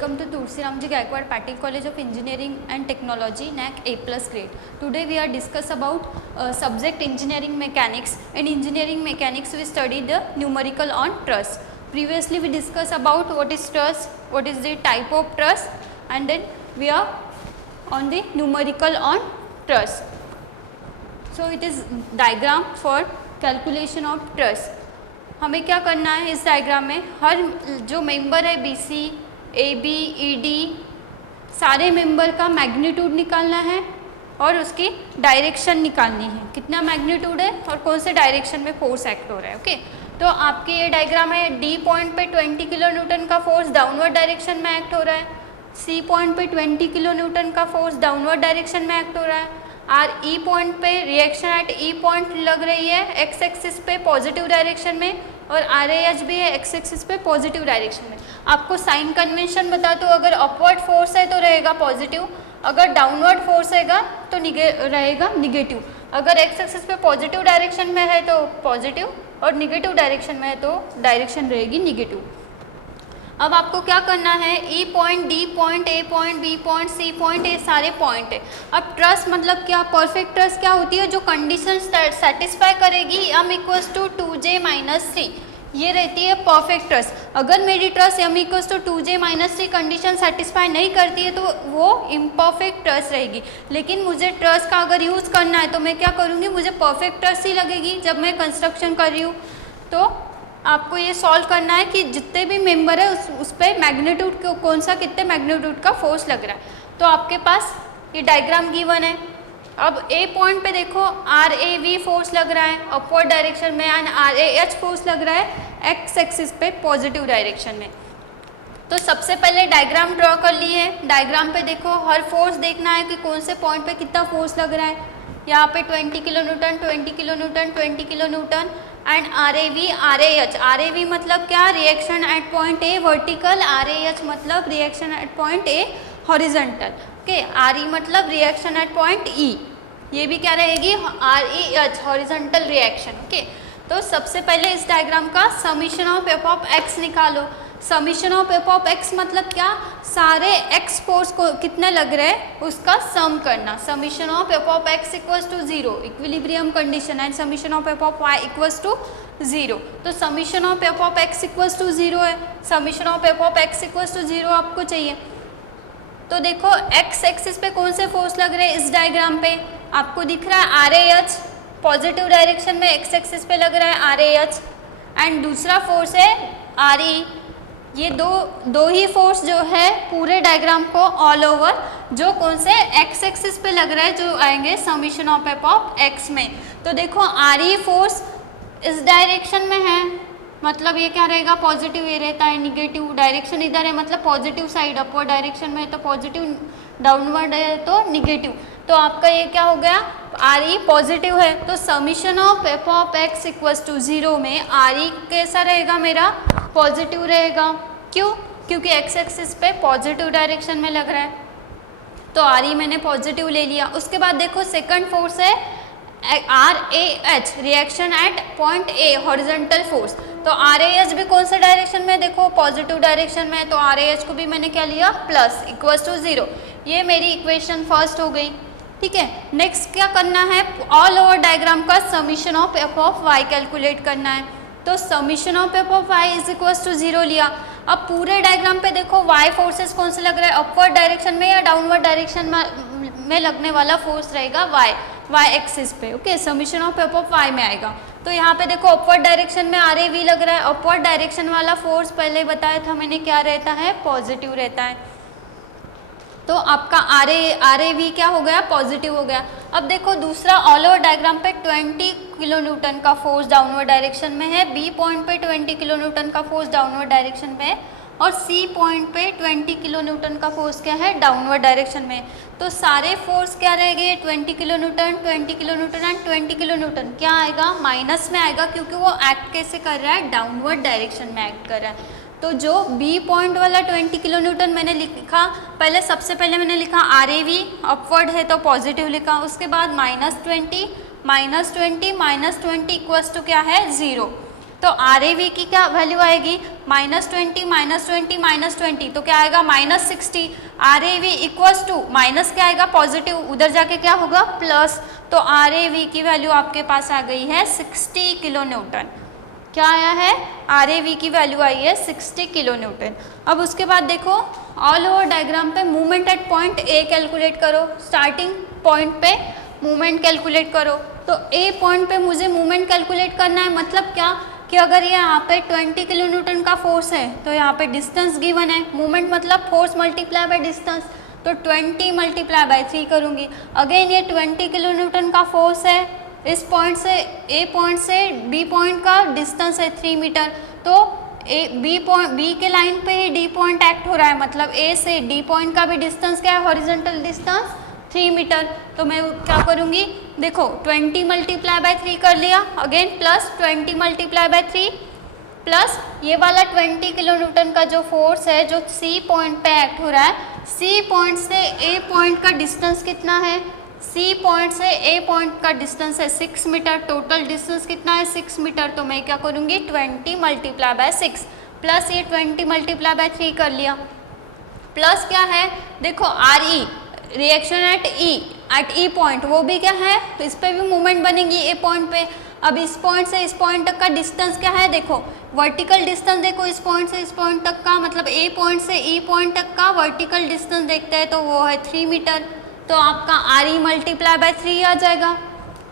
Welcome to Tulsi Ramji Gaikwad Patil College of Engineering and Technology, NAC A+ grade. Today we are discuss about subject engineering mechanics. In engineering mechanics we study the numerical on truss. Previously we discussed about what is truss, what is the type of truss, and then we are on the numerical on truss. So it is diagram for calculation of truss. हमें क्या करना है इस diagram में, हर जो member है BC, AB, ED सारे member का मैग्नीट्यूड निकालना है और उसकी डायरेक्शन निकालनी है, कितना मैग्नीट्यूड है और कौन से डायरेक्शन में फोर्स एक्ट हो रहा है. ओके तो आपके ये डायग्राम है, D पॉइंट पे 20 किलो न्यूटन का फोर्स डाउनवर्ड डायरेक्शन में एक्ट हो रहा है, C पॉइंट पे 20 किलो न्यूटन का फोर्स डाउनवर्ड डायरेक्शन में एक्ट हो रहा है, और E पॉइंट पे रिएक्शन एट E पॉइंट लग रही है एक्स एक्सिस पे पॉजिटिव डायरेक्शन में, और RAH भी है एक्स एक्सिस पे पॉजिटिव डायरेक्शन में. आपको साइन कन्वेंशन बता दो, अगर अपवर्ड फोर्स है तो रहेगा पॉजिटिव, अगर डाउनवर्ड फोर्स रहेगा तो रहेगा निगेटिव. अगर एक्स एक्सिस पे पॉजिटिव डायरेक्शन में है तो पॉजिटिव और निगेटिव डायरेक्शन में है तो डायरेक्शन रहेगी निगेटिव. अब आपको क्या करना है, E point, D point, A point, B point, C point, ये सारे पॉइंट है. अब ट्रस मतलब क्या, परफेक्ट ट्रस क्या होती है, जो कंडीशन सेटिस्फाई करेगी m इक्वल्स टू 2j-3, ये रहती है परफेक्ट ट्रस. अगर मेरी truss m equals to 2j-3 condition satisfy नहीं करती है तो वो इम्परफेक्ट ट्रस रहेगी. लेकिन मुझे ट्रस का अगर यूज़ करना है तो मैं क्या करूँगी, मुझे परफेक्ट ट्रस ही लगेगी जब मैं कंस्ट्रक्शन कर रही हूँ. तो आपको ये सॉल्व करना है कि जितने भी मेंबर है उस पर मैग्नीट्यूड कौन सा, कितने मैग्नीट्यूड का फोर्स लग रहा है. तो आपके पास ये डायग्राम गिवन है. अब A पॉइंट पे देखो RAV फोर्स लग रहा है अपवर्ड डायरेक्शन में, एंड RAH फोर्स लग रहा है एक्स एक्सिस पे पॉजिटिव डायरेक्शन में. तो सबसे पहले डायग्राम ड्रॉ कर लिए. डायग्राम पे देखो हर फोर्स देखना है कि कौन से पॉइंट पे कितना फोर्स लग रहा है. यहाँ पे 20 kilo Newton, 20 kilo Newton, 20 kilo Newton, and RAV, RAH. RAV मतलब क्या, reaction at point A vertical, RAH मतलब reaction at point A horizontal. Okay, RE मतलब रिएक्शन एट पॉइंट E, ये भी क्या रहेगी REH हॉरिजॉन्टल रिएक्शन. ओके तो सबसे पहले इस डायग्राम का summation of F of x निकालो. Summation of F of x मतलब क्या, सारे एक्स फोर्स को कितने लग रहे हैं उसका सम करना. Summation of F of x equals to 0, equilibrium condition, and summation of F of y equals to 0. तो summation of F of x equals to 0 है, summation of F of x equals to 0 आपको चाहिए. तो देखो x axis पे कौन से force लग रहे हैं इस डायग्राम पे, आपको दिख रहा है RAH पॉजिटिव डायरेक्शन में एक्स एक्सिस पे लग रहा है RAH, एंड दूसरा फोर्स है RE. ये दो ही फोर्स जो है पूरे डायग्राम को ऑल ओवर, जो कौन से एक्स एक्सिस पे लग रहा है, जो आएंगे summation of F of x में. तो देखो RE फोर्स इस डायरेक्शन में है, मतलब ये क्या रहेगा पॉजिटिव, ये रहता है निगेटिव. डायरेक्शन इधर है मतलब पॉजिटिव साइड, अपवर्ड डायरेक्शन में है तो पॉजिटिव, डाउनवर्ड है तो निगेटिव. तो आपका ये क्या हो गया, RE पॉजिटिव है, तो summation of F of x equals to 0 में RE कैसा रहेगा, मेरा पॉजिटिव रहेगा. क्यों, क्योंकि एक्स एक्सिस पे पॉजिटिव डायरेक्शन में लग रहा है, तो RE मैंने पॉजिटिव ले लिया. उसके बाद देखो सेकंड फोर्स है RAH reaction at point A horizontal force. तो RAH भी कौन सा डायरेक्शन में, देखो पॉजिटिव डायरेक्शन में, तो RAH को भी मैंने क्या लिया प्लस, इक्वल्स टू 0. ये मेरी इक्वेशन फर्स्ट हो गई. ठीक है, नेक्स्ट क्या करना है, ऑल ओवर डायग्राम का summation of F of y calculate करना है. तो summation of F of y is equals to 0 लिया. अब पूरे डायग्राम पे देखो वाई फोर्सेस कौन से लग रहा है, अपवर्ड डायरेक्शन में या डाउनवर्ड डायरेक्शन में लगने वाला फोर्स रहेगा वाई एक्सिस पे. Okay, summation of F of y में आएगा. तो यहाँ पे देखो अपवर्ड डायरेक्शन में RAV लग रहा है, अपवर्ड डायरेक्शन वाला फोर्स पहले बताया था मैंने क्या रहता है, पॉजिटिव रहता है. तो आपका RAV क्या हो गया, पॉजिटिव हो गया. अब देखो दूसरा ऑल ओवर डायग्राम पे 20 किलो न्यूटन का फोर्स डाउनवर्ड डायरेक्शन में है, B पॉइंट पे 20 किलो न्यूटन का फोर्स डाउनवर्ड डायरेक्शन में है, और C पॉइंट पे 20 किलो न्यूटन का फोर्स क्या है, डाउनवर्ड डायरेक्शन में. तो सारे फोर्स क्या रहेंगे, 20 kilo Newton, 20 kilo Newton and 20 kilo Newton. क्या आएगा, माइनस में आएगा, क्योंकि वो एक्ट कैसे कर रहा है, डाउनवर्ड डायरेक्शन में एक्ट कर रहा है. तो जो B पॉइंट वाला 20 किलो न्यूटन मैंने लिखा, पहले सबसे पहले मैंने लिखा RAV अपवर्ड है तो पॉजिटिव लिखा, उसके बाद -20 इक्वल्स टू क्या है 0. तो आर ए वी की क्या वैल्यू आएगी, -20 -20 -20, तो क्या आएगा -60। R A V equals to minus क्या आएगा पॉजिटिव, उधर जाके क्या होगा प्लस, तो आर ए वी की वैल्यू आपके पास आ गई है 60 किलो न्यूटन। क्या आया है, आर ए वी की वैल्यू आई है 60 किलो न्यूटन। अब उसके बाद देखो ऑल ओवर डायग्राम पे movement at point A calculate करो, स्टार्टिंग पॉइंट पे मूवमेंट कैलकुलेट करो। तो ए पॉइंट पे मुझे मूवमेंट कैलकुलेट करना है, मतलब क्या कि अगर ये यहाँ पे 20 किलो न्यूटन का फोर्स है तो यहाँ पे डिस्टेंस गिवन है, मूवमेंट मतलब फोर्स मल्टीप्लाई बाय डिस्टेंस, तो 20 मल्टीप्लाई बाय 3 करूँगी। अगेन ये 20 किलो न्यूटन का फोर्स है, इस पॉइंट से ए पॉइंट से बी पॉइंट का डिस्टेंस है 3 मीटर, तो बी के लाइन पे ही डी पॉइंट एक्ट हो रहा है, मतलब ए से डी पॉइंट का भी डिस्टेंस क्या है, हॉरिजॉन्टल डिस्टेंस 3 मीटर। तो मैं क्या करूँगी, देखो 20 मल्टीप्लाई बाय 3 कर लिया, again plus 20 multiply by 3 plus ये वाला 20 किलो न्यूटन का जो फोर्स है जो सी पॉइंट पे एक्ट हो रहा है, सी पॉइंट से ए पॉइंट का डिस्टेंस कितना है, सी पॉइंट से ए पॉइंट का डिस्टेंस है 6 मीटर, टोटल डिस्टेंस कितना है 6 मीटर। तो मैं क्या करूँगी 20 मल्टीप्लाई बाय 6 प्लस ये 20 मल्टीप्लाई बाय 3 कर लिया, प्लस क्या है देखो R E reaction at E point, वो भी क्या है, इस पर भी मूवमेंट बनेगी ए पॉइंट पे। अब इस पॉइंट से इस पॉइंट तक का डिस्टेंस क्या है, देखो वर्टिकल डिस्टेंस देखो इस पॉइंट से इस पॉइंट तक का, मतलब ए पॉइंट से ई पॉइंट तक का वर्टिकल डिस्टेंस देखते हैं तो वो है 3 मीटर। तो आपका आर ई मल्टीप्लाई बाय 3 आ जाएगा।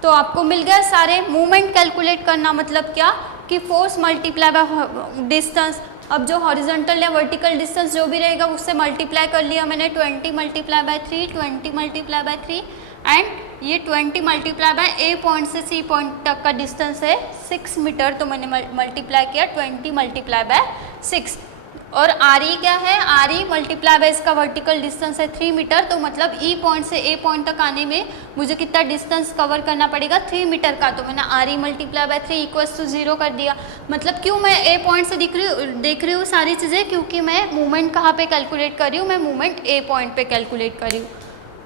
तो आपको मिल गया सारे। मूवमेंट कैलकुलेट करना मतलब क्या कि फोर्स मल्टीप्लाई बाय डिस्टेंस। अब जो हॉरिजॉन्टल या वर्टिकल डिस्टेंस जो भी रहेगा उससे मल्टीप्लाई कर लिया मैंने, 20 multiply by 3, 20 multiply by 3 and ये 20 मल्टीप्लाई बाय ए पॉइंट से सी पॉइंट तक का डिस्टेंस है 6 मीटर, तो मैंने मल्टीप्लाई किया 20 मल्टीप्लाई बाय 6। और आर ई क्या है, आर ई मल्टीप्लाई बाय इसका वर्टिकल डिस्टेंस है 3 मीटर, तो मतलब ई पॉइंट से ए पॉइंट तक आने में मुझे कितना डिस्टेंस कवर करना पड़ेगा 3 मीटर का। तो मैंने R E multiply by 3 equals to 0 कर दिया। मतलब क्यों मैं ए पॉइंट से देख रही हूँ सारी चीज़ें, क्योंकि मैं मूवमेंट कहाँ पे कैलकुलेट कर रही हूँ, मैं मूवमेंट ए पॉइंट पे कैलकुलेट कर रही हूँ।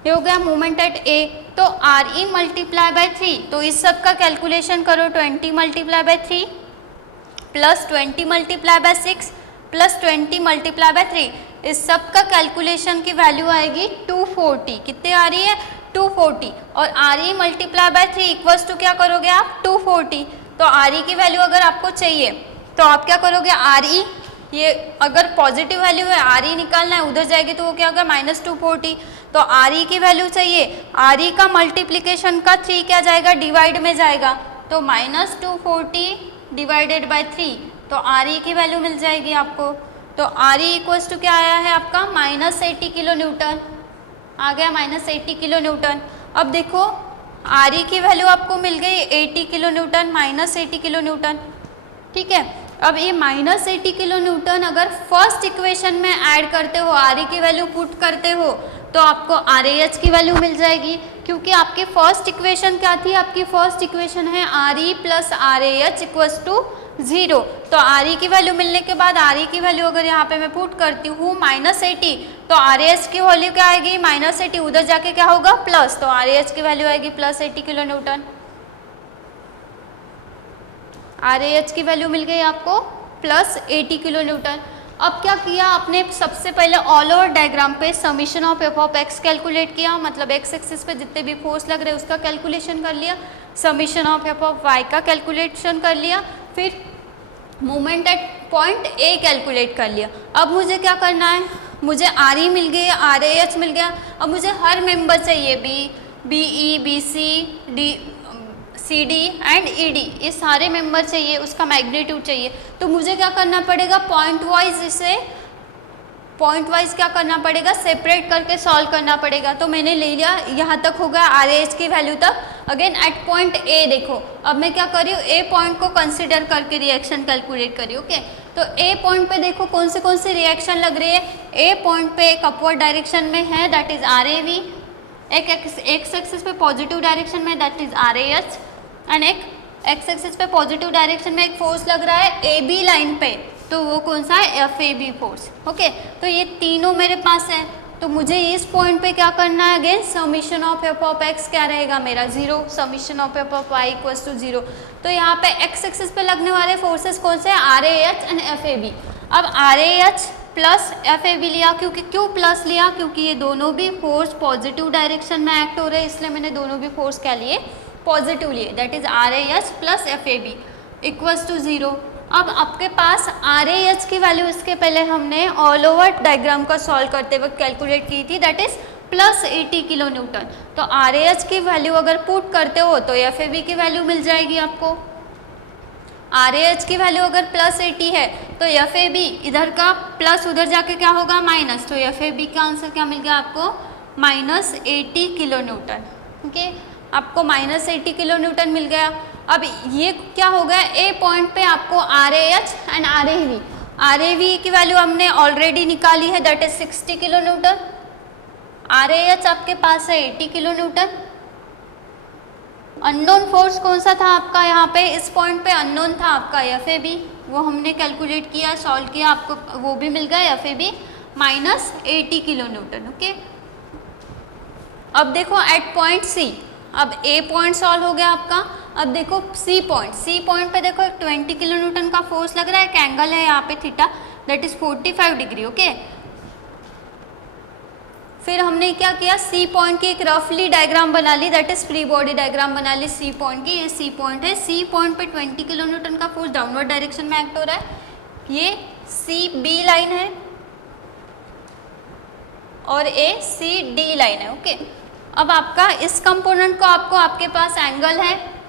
ये हो गया मूवमेंट एट ए। तो आर ई मल्टीप्लाई बाय 3, तो इस सब का कैलकुलेशन करो, 20 multiply by 3 plus 20 multiply by 6 plus 20 multiply by 3, इस सब का कैलकुलेशन की वैल्यू आएगी 240। कितने आ रही है 240। और R E multiply by 3 equals to क्या करोगे आप 240। तो आर ई की वैल्यू अगर आपको चाहिए तो आप क्या करोगे, आर ई ये अगर पॉजिटिव वैल्यू है आर ई निकालना है, उधर जाएगी तो वो क्या होगा -240। तो आर ई की वैल्यू चाहिए, आर ई का मल्टीप्लीकेशन का 3 क्या जाएगा डिवाइड में जाएगा, तो -240 डिवाइडेड बाय 3, तो आर ई की वैल्यू मिल जाएगी आपको। तो आर ई इक्वल्स टू क्या आया है आपका -80 किलो न्यूटन आ गया, -80 किलो न्यूटन। अब देखो आर ई की वैल्यू आपको मिल गई 80 किलो न्यूटन, -80 किलो न्यूटन, ठीक है। अब ये -80 किलो न्यूटन अगर फर्स्ट इक्वेशन में ऐड करते हो, आर ई की वैल्यू पुट करते हो, तो आपको आर ए एच की वैल्यू मिल जाएगी, क्योंकि आपकी फर्स्ट इक्वेशन क्या थी, आपकी फर्स्ट इक्वेशन है R E plus R A H equals to 0। तो आर ई की वैल्यू मिलने के बाद आर ई की वैल्यू अगर यहाँ पे मैं पुट करती हूँ -80, तो आर ए एच की वैल्यू क्या आएगी -80, उधर जाके क्या होगा प्लस, तो आर ए एच की वैल्यू आएगी +80 kilo newton. R A H की वैल्यू मिल गई आपको +80 किलो न्यूटन। अब क्या किया आपने, सबसे पहले ऑल ओवर डायग्राम पे summation of F of x calculate किया, मतलब एक्स एक्सिस पे जितने भी फोर्स लग रहे हैं उसका कैलकुलेशन कर लिया, summation of F of y का कैलकुलेशन कर लिया, फिर moment at point A calculate कर लिया। अब मुझे क्या करना है, मुझे आर ई मिल गई, आर ए एच मिल गया, अब मुझे हर मेंबर चाहिए, B E B C D C D and E D, ये सारे मेंबर चाहिए, उसका मैग्नीट्यूड चाहिए। तो मुझे क्या करना पड़ेगा, पॉइंट वाइज इसे पॉइंट वाइज क्या करना पड़ेगा, सेपरेट करके सॉल्व करना पड़ेगा। तो मैंने ले लिया, यहाँ तक हो गया आर एच की वैल्यू तक। अगेन एट पॉइंट ए देखो, अब मैं क्या कर रही हूँ, ए पॉइंट को कंसिडर करके रिएक्शन कैलकुलेट करी, ओके। तो ए पॉइंट पे देखो कौन से रिएक्शन लग रही है। ए पॉइंट पे एक अपवर्ड डायरेक्शन में है, that is R A V, एक एक्स एक्सिस पे पॉजिटिव डायरेक्शन में, that is R A H, and एक एक्स एक्सिस पे पॉजिटिव डायरेक्शन में एक फोर्स लग रहा है ए बी लाइन पे, तो वो कौन सा है, F A B force, okay. तो ये तीनों मेरे पास है। तो मुझे इस पॉइंट पे क्या करना है, again summation of F of x क्या रहेगा मेरा 0, summation of F of y equals to 0। तो यहाँ पे एक्स एक्सिस पे लगने वाले फोर्सेस कौन से हैं, R A H and F A B. अब R A H plus F A B लिया, क्योंकि क्यों प्लस लिया, क्योंकि ये दोनों भी फोर्स पॉजिटिव डायरेक्शन में एक्ट हो रहे हैं, इसलिए मैंने दोनों भी फोर्स क्या लिए, पॉजिटिव लिए, that is R A H plus F A B equals to 0। अब आपके पास आर ए एच की वैल्यू इसके पहले हमने ऑल ओवर डायग्राम का सॉल्व करते वक्त कैलकुलेट की थी, that is plus 80 kilo newton. तो आर ए एच की वैल्यू अगर पुट करते हो तो एफ ए बी की वैल्यू मिल जाएगी आपको। आर ए एच की वैल्यू अगर प्लस 80 है तो एफ ए बी इधर का प्लस उधर जाके क्या होगा माइनस, तो एफ ए बी का आंसर क्या मिल गया आपको, माइनस 80 किलो न्यूटन। ओके, आपको माइनस 80 किलो न्यूटन मिल गया। अब ये क्या हो गया, ए पॉइंट पे आपको R A H and R A V की वैल्यू हमने ऑलरेडी निकाली है, that is 60 kilo newton. R A H आपके पास है 80 किलो न्यूटन। अननोन फोर्स कौन सा था आपका, यहाँ पे इस पॉइंट पे अननोन था आपका एफ ए बी, वो हमने कैलकुलेट किया, सॉल्व किया, आपको वो भी मिल गया F A B minus 80 kilo newton. Okay, अब देखो एट पॉइंट सी, अब ए पॉइंट सॉल्व हो गया आपका। अब देखो सी पॉइंट पे देखो 20 किलो न्यूटन का फोर्स लग रहा है, एक एंगल है यहाँ पे theta, that is 45 degree. Okay, फिर हमने क्या किया, सी पॉइंट की एक रफली डायग्राम बना ली, that is free body diagram बना ली सी पॉइंट की। ये सी पॉइंट है, सी पॉइंट पे 20 किलो न्यूटन का फोर्स डाउनवर्ड डायरेक्शन में एक्ट हो रहा है। ये सी बी लाइन है और ए सी डी लाइन है। ओके, अब आपका इस कंपोनेंट को आपको आपके पास एंगल है,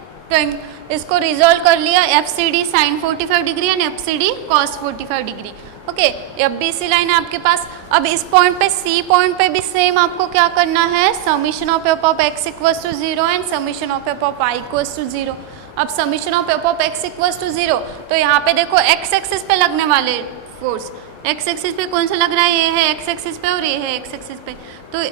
इसको रिजॉल्व कर लिया, F C D sine 45 degree and F C D cos 45 degree. Okay, F B C line है आपके पास। अब इस पॉइंट पे सी पॉइंट पे भी सेम आपको क्या करना है, summation of F of x equals to 0 and summation of F of y equals to 0। अब summation of F of x equals to 0, तो यहाँ पे देखो एक्स एक्सिस पे लगने वाले फोर्स, एक्स एक्सिस पे कौन सा लग रहा है, ये है एक्स एक्सिस पे और ये है एक्स एक्सिस पे, तो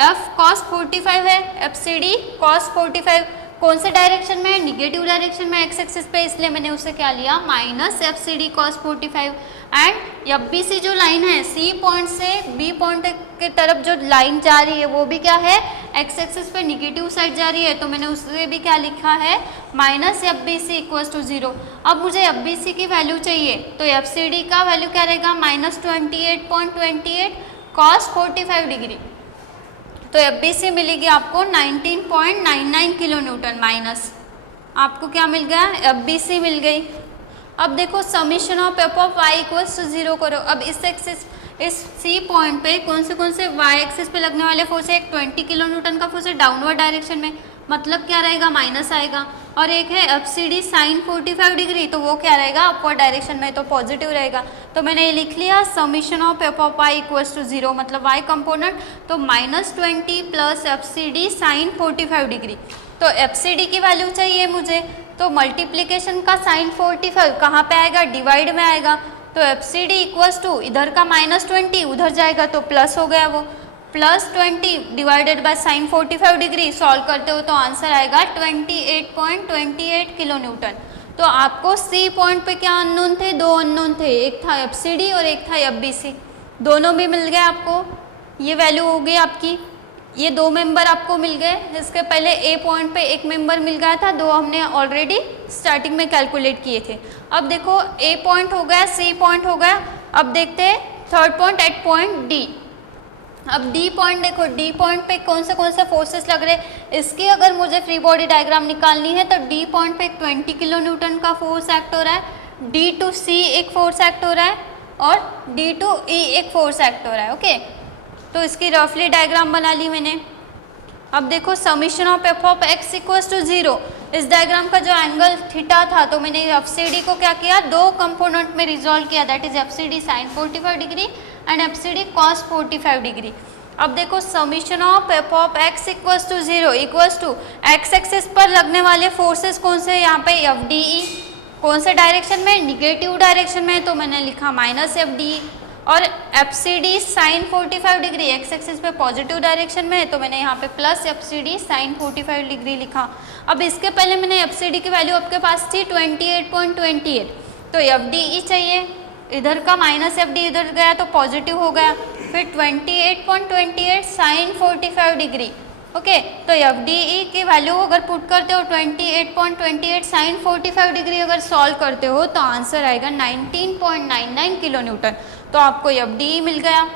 एफ कॉस 45 है, एफ सी डी कॉस 45 कौन से डायरेक्शन में है, निगेटिव डायरेक्शन में एक्स एक्सिस पे, इसलिए मैंने उसे क्या लिया minus F C D cos 45। And F B C जो लाइन है सी पॉइंट से बी पॉइंट के तरफ जो लाइन जा रही है वो भी क्या है, एक्स एक्सिस पे निगेटिव साइड जा रही है, तो मैंने उससे भी क्या लिखा है minus F B C equals to 0। अब मुझे एफ बी सी की वैल्यू चाहिए, तो एफ सी डी का वैल्यू क्या रहेगा, माइनस 28.28 कॉस 45 डिग्री, तो एफ बी सी मिलेगी आपको 19.99 किलो न्यूटन माइनस, आपको क्या मिल गया, एफ बी सी मिल गई। अब देखो summation of F of y equals to 0 करो। अब इस एक्सिस, इस सी पॉइंट पे कौन से वाई एक्सिस पे लगने वाले फोर्स है, एक 20 किलो न्यूटन का फोर्स है डाउनवर्ड डायरेक्शन में, मतलब क्या रहेगा माइनस आएगा, और एक है F C D sine 45 degree, तो वो क्या रहेगा अपवर्ड डायरेक्शन में, तो पॉजिटिव रहेगा। तो मैंने ये लिख लिया summation of F of y equals to 0, मतलब वाई कंपोनेंट, तो -20 plus F C D sine 45 degree. तो एफ सी डी की वैल्यू चाहिए मुझे, तो मल्टीप्लीकेशन का साइन 45 कहाँ पे आएगा, डिवाइड में आएगा, तो F C D equals to इधर का -20 उधर जाएगा तो प्लस हो गया, वो +20 divided by sine 45 degree, solve करते हो तो आंसर आएगा 28.28 किलो न्यूटन। तो आपको सी पॉइंट पे क्या अननोन थे, दो अननोन थे, एक था एफ सी डी और एक था एफ बी सी, दोनों भी मिल गए आपको, ये वैल्यू हो गई आपकी, ये दो मेंबर आपको मिल गए। इसके पहले ए पॉइंट पे एक मेंबर मिल गया था, दो हमने ऑलरेडी स्टार्टिंग में कैलकुलेट किए थे। अब देखो ए पॉइंट हो गया, सी पॉइंट हो गया, अब देखते हैं third point at point D. अब डी पॉइंट देखो, डी पॉइंट पे कौन से फोर्सेस लग रहे हैं, इसकी अगर मुझे फ्री बॉडी डायग्राम निकालनी है तो डी पॉइंट पे 20 किलो न्यूटन का फोर्स एक्ट हो रहा है, डी टू सी एक फोर्स एक्ट हो रहा है और डी टू ई एक फोर्स एक्ट हो रहा है। ओके, तो इसकी रफली डायग्राम बना ली मैंने। अब देखो summation of F of x equals to 0, इस डायग्राम का जो एंगल थीटा था, तो मैंने एफ सी डी को क्या किया, दो कंपोनेंट में रिजॉल्व किया, that is F C D sine 45 degree and F C D cos 45 degree. अब देखो summation of F of x equals to 0 equals to x axis पर लगने वाले फोर्सेस कौन से, यहाँ पे एफ डी ई, कौन से डायरेक्शन में, निगेटिव डायरेक्शन में, तो मैंने लिखा माइनस एफ डी ई, और F C D sine 45 degree x axis पे पॉजिटिव डायरेक्शन में है, तो मैंने यहाँ पे plus F C D sine 45 degree लिखा। अब इसके पहले मैंने एफ सी डी की वैल्यू आपके पास थी 28.28, तो एफ डी ई चाहिए, इधर का माइनस एफ डी इधर गया तो पॉजिटिव हो गया, फिर 28.28 साइन 45 डिग्री। ओके, तो एफ डी ई की वैल्यू अगर पुट करते हो 28.28 साइन 45 डिग्री अगर सॉल्व करते हो तो आंसर आएगा 19.99 किलो न्यूटन। तो आपको एफ डी ई मिल गया।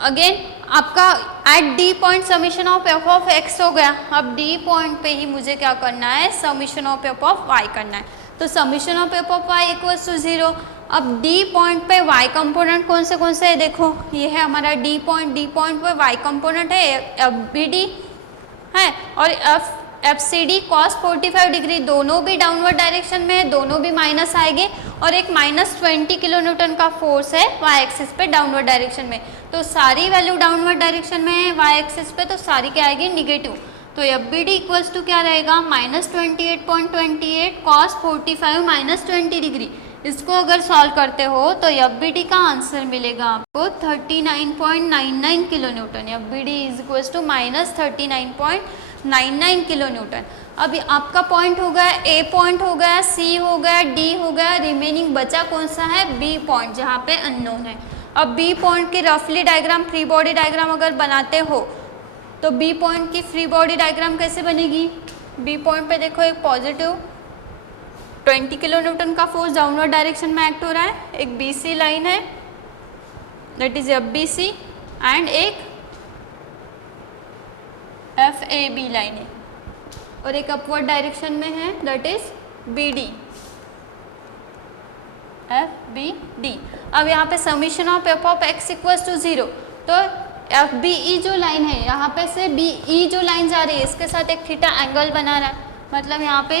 अगेन आपका at D point summation of F of x हो गया। अब डी पॉइंट पे ही मुझे क्या करना है, summation of F of y करना है। तो summation of F of y equals to 0। अब डी पॉइंट पे वाई कंपोनेंट कौन से है, देखो ये है हमारा डी पॉइंट पे वाई कंपोनेंट है एफ बी डी है और F C D cos 45 degree, दोनों भी डाउनवर्ड डायरेक्शन में है, दोनों भी माइनस आएंगे और एक -20 किलो न्यूटन का फोर्स है वाई एक्सिस पे डाउनवर्ड डायरेक्शन में। तो सारी वैल्यू डाउनवर्ड डायरेक्शन में है वाई एक्सिस पे, तो सारी क्या आएगी, निगेटिव। तो F B D equals to क्या रहेगा, -28.28 कॉस 45 -20 डिग्री। इसको अगर सॉल्व करते हो तो एफ बी डी का आंसर मिलेगा आपको 39.99 kilo newton. F B D is equals to -39.99 kilo newton. अब आपका पॉइंट हो गया, ए पॉइंट हो गया, सी हो गया, डी हो गया, रिमेनिंग बचा कौन सा है, बी पॉइंट, जहाँ पे अननोन है। अब बी पॉइंट की रफली डायग्राम, फ्री बॉडी डायग्राम अगर बनाते हो तो बी पॉइंट की फ्री बॉडी डायग्राम कैसे बनेगी। बी पॉइंट पे देखो एक पॉजिटिव 20 किलो न्यूटन का फोर्स डाउनवर्ड डायरेक्शन में एक्ट हो रहा है, एक बी सी लाइन है that is F B C and एक एफ ए बी लाइन है और एक अपवर्ड डायरेक्शन में है that is B D, F B D. अब यहाँ पे summation of F of x equals to 0। तो एफ बी ई जो लाइन है यहाँ पे से बी ई जो लाइन जा रही है इसके साथ एक थीटा एंगल बना रहा है, मतलब यहाँ पे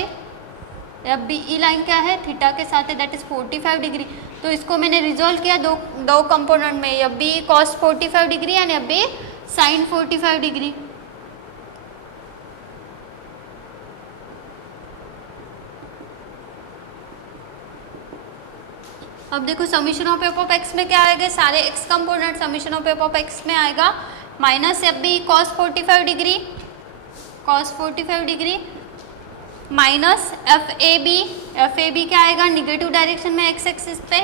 एफ बी ई लाइन क्या है, थीटा के साथ है दैट इज 45 डिग्री। तो इसको मैंने रिजोल्व किया दो कंपोनेंट में, F B cos 45 degree and F B sine 45 degree. अब देखो summation of F of x में क्या आएगा, सारे x component summation of F of x में आएगा minus F B cos 45 degree minus F A B क्या आएगा, निगेटिव डायरेक्शन में एक्स एक्सिस पे,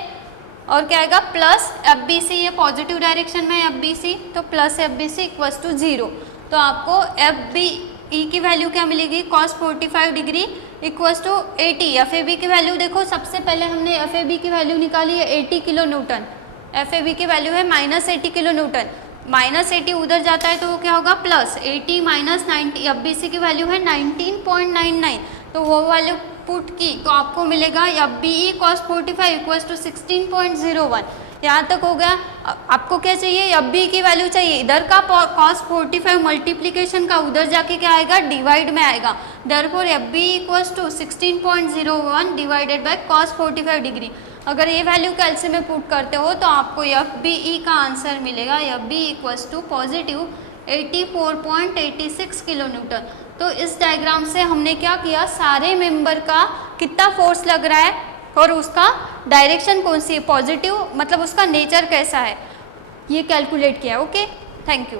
और क्या आएगा प्लस एफ बी सी, ये पॉजिटिव डायरेक्शन में एफ बी सी, तो plus F B C equals to 0। तो आपको एफ बी ई की वैल्यू क्या मिलेगी, cos 45 degree equals to 80। F A B की वैल्यू देखो, सबसे पहले हमने एफ ए बी की वैल्यू निकाली है 80 kilo newton, F A B की वैल्यू है -80 किलो न्यूटन, -80 उधर जाता है तो वो क्या होगा plus 80 minus 90, F B C की वैल्यू है 19.99, तो वो वैल्यू पुट की तो आपको मिलेगा F B E cos 45 equals to 16.01। यहाँ तक हो गया। आपको क्या चाहिए, एफ बी की वैल्यू चाहिए, इधर का कॉस 45 मल्टीप्लीकेशन का उधर जाके क्या आएगा, डिवाइड में आएगा। Therefore F B equals to 16.01 divided by cos 45 degree. अगर ये वैल्यू कैलसी में पुट करते हो तो आपको एफ बी ई का आंसर मिलेगा, F B equals to positive 84.86 kilo newton. तो इस डायग्राम से हमने क्या किया, सारे मेंबर का कितना फोर्स लग रहा है और उसका डायरेक्शन कौन सी है, पॉजिटिव, मतलब उसका नेचर कैसा है, ये कैलकुलेट किया। Okay, thank you.